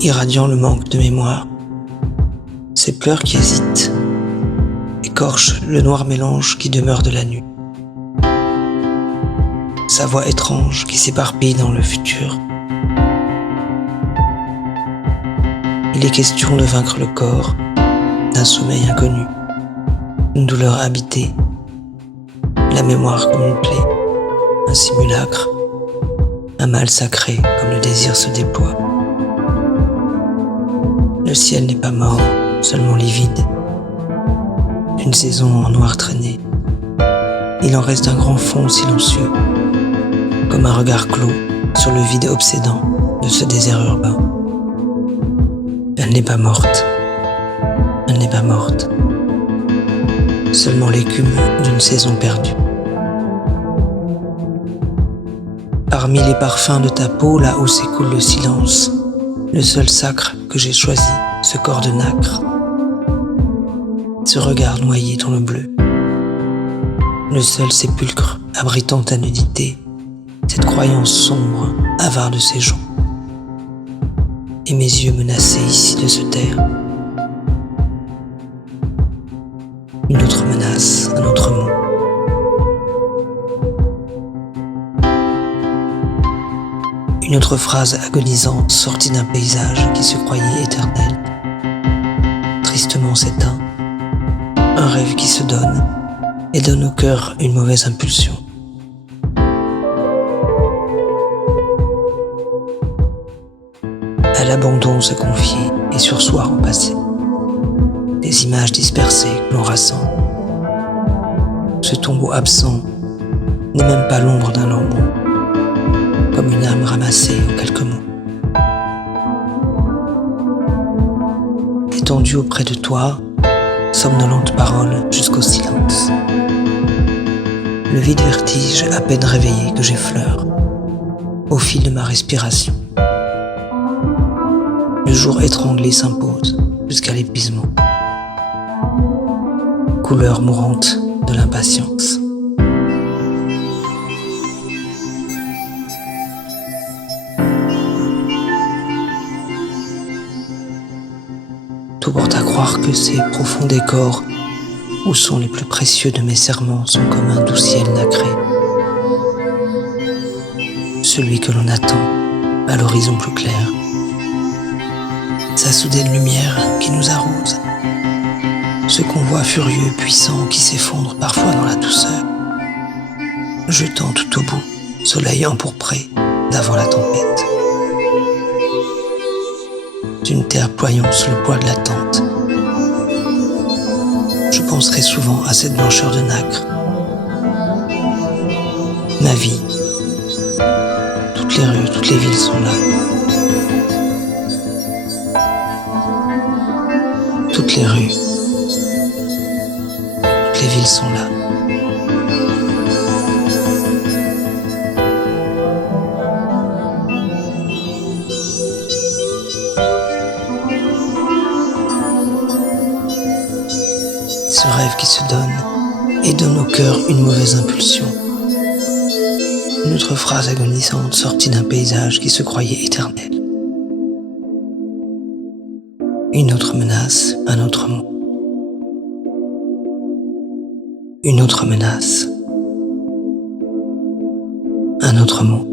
irradiant le manque de mémoire. Ses pleurs qui hésitent écorchent le noir mélange qui demeure de la nuit. Sa voix étrange qui s'éparpille dans le futur. Il est question de vaincre le corps, d'un sommeil inconnu, une douleur habitée, la mémoire comme une plaie, un simulacre, un mal sacré comme le désir se déploie. Le ciel n'est pas mort, seulement livide, une saison en noir traîné. Il en reste un grand fond silencieux, comme un regard clos sur le vide obsédant de ce désert urbain. Elle n'est pas morte, elle n'est pas morte, seulement l'écume d'une saison perdue. Parmi les parfums de ta peau, là où s'écoule le silence, le seul sacre que j'ai choisi, ce corps de nacre, ce regard noyé dans le bleu, le seul sépulcre abritant ta nudité, cette croyance sombre, avare de ses gens, et mes yeux menacés ici de se taire. Une autre menace, un autre mot. Une autre phrase agonisante sortie d'un paysage qui se croyait éternel. Tristement s'éteint, un rêve qui se donne et donne au cœur une mauvaise impulsion. À l'abandon se confier et sursoir au passé. Des images dispersées que l'on rassemble. Ce tombeau absent n'est même pas l'ombre d'un lambeau, comme une âme ramassée en quelques mots. Étendue auprès de toi, somnolente parole jusqu'au silence. Le vide vertige à peine réveillé que j'effleure, au fil de ma respiration. Le jour étranglé s'impose jusqu'à l'épuisement. Couleur mourante de l'impatience. Tout porte à croire que ces profonds décors où sont les plus précieux de mes serments sont comme un doux ciel nacré. Celui que l'on attend à l'horizon plus clair. Sa soudaine lumière qui nous arrose. Ce convoi furieux, puissant qui s'effondre parfois dans la douceur. Jetant tout au bout, soleil empourpré d'avant la tempête. D'une terre ployant sous le poids de l'attente. Je penserai souvent à cette blancheur de nacre. Ma vie, toutes les rues, toutes les villes sont là. Toutes les rues, toutes les villes sont là. Ce rêve qui se donne et donne au cœur une mauvaise impulsion. Une autre phrase agonisante sortie d'un paysage qui se croyait éternel. Une autre menace, un autre mot. Une autre menace, un autre mot.